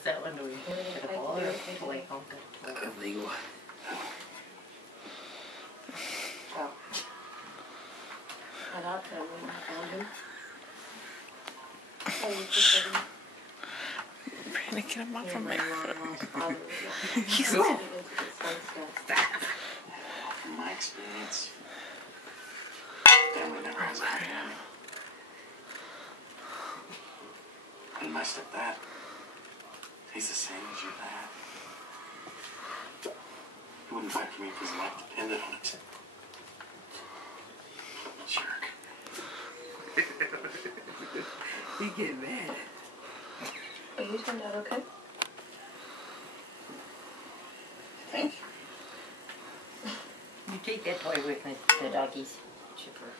Is that when do we hit the ball or away home? Illegal. Oh. I thought that when I found him. Oh, you just said I'm trying to get him off of me. He's Stop. From my experience, family never has a happy ending. And my stepdad, he's the same as your dad. He wouldn't fight for me if his life depended on it. Jerk. You get mad. Are you turned out okay? Think? You take that toy with me, the doggies. Chipper.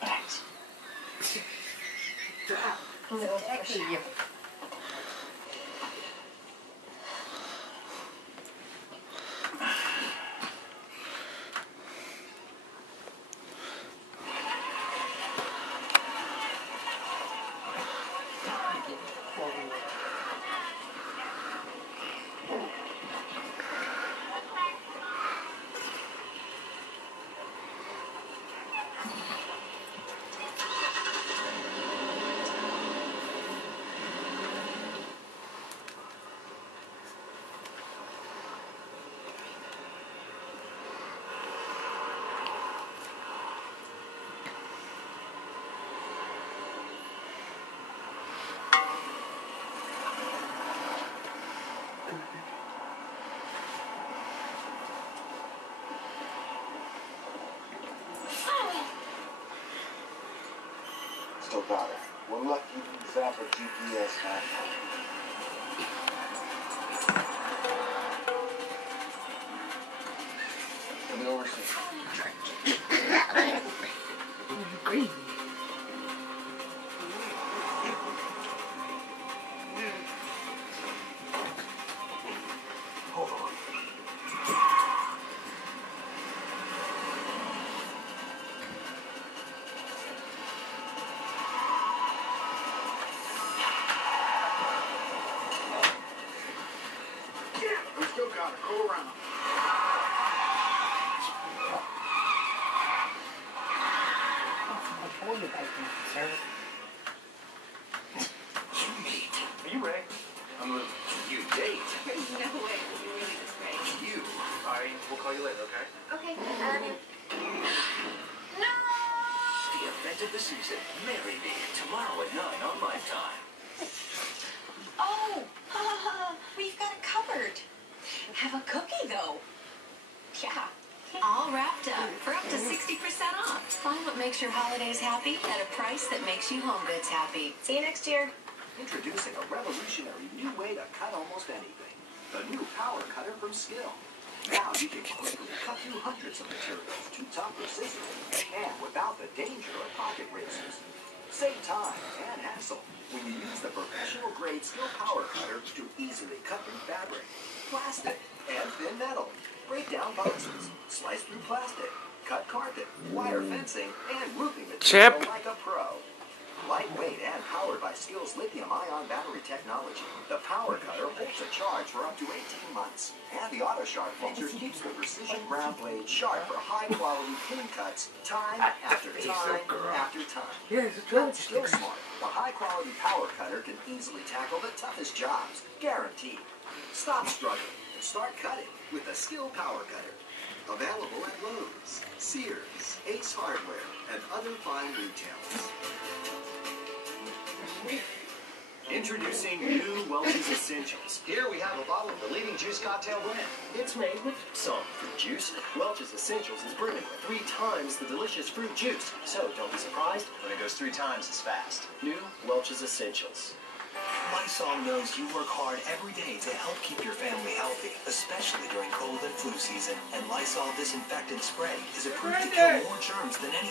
Thanks. Stop. No, Actually, you. Still got it. We're lucky you didn't zap a GPS, man. Let me oversee. Crazy. Hold on. We still got it. Go around. I told you about them, sir. Are you ready? I'm with you. Date. There's no way you're really this great. You. Alright, we'll call you later, okay? Okay, I love you. No! The event of the season. Marry Me. Tomorrow at 9 on Lifetime. Oh! We've got it covered. Have a cookie, though. Yeah. All wrapped up for up to 60% off. Find what makes your holidays happy at a price that makes you home goods happy. See you next year. Introducing a revolutionary new way to cut almost anything. The new Power Cutter from Skill. Now you can quickly cut through hundreds of materials to top precision and without the danger of pocket razors. Save time and hassle when you use the professional grade Skill Power Cutter to easily cut through fabric, plastic, and thin metal. Break down boxes, slice through plastic, cut carpet, wire fencing, and roofing material Chip. like a pro. Lightweight and powered by Skill's lithium-ion battery technology, the Power Cutter holds a charge for up to 18 months. And the Auto Sharp feature keeps the precision ground blade sharp for high-quality clean cuts time after time after time. Yes, it's Built Skill Smart, the high-quality Power Cutter can easily tackle the toughest jobs, guaranteed. Stop struggling and start cutting with the Skill Power Cutter. Available at Lowe's, Sears, Ace Hardware, and other fine retailers. Introducing new Welch's Essentials. Here we have a bottle of the leading juice cocktail brand. It's made with some fruit juice. Welch's Essentials is brewed with 3 times the delicious fruit juice. So don't be surprised when it goes 3 times as fast. New Welch's Essentials. Lysol knows you work hard every day to help keep your family healthy, especially during cold and flu season. And Lysol Disinfectant Spray is approved to kill more germs than any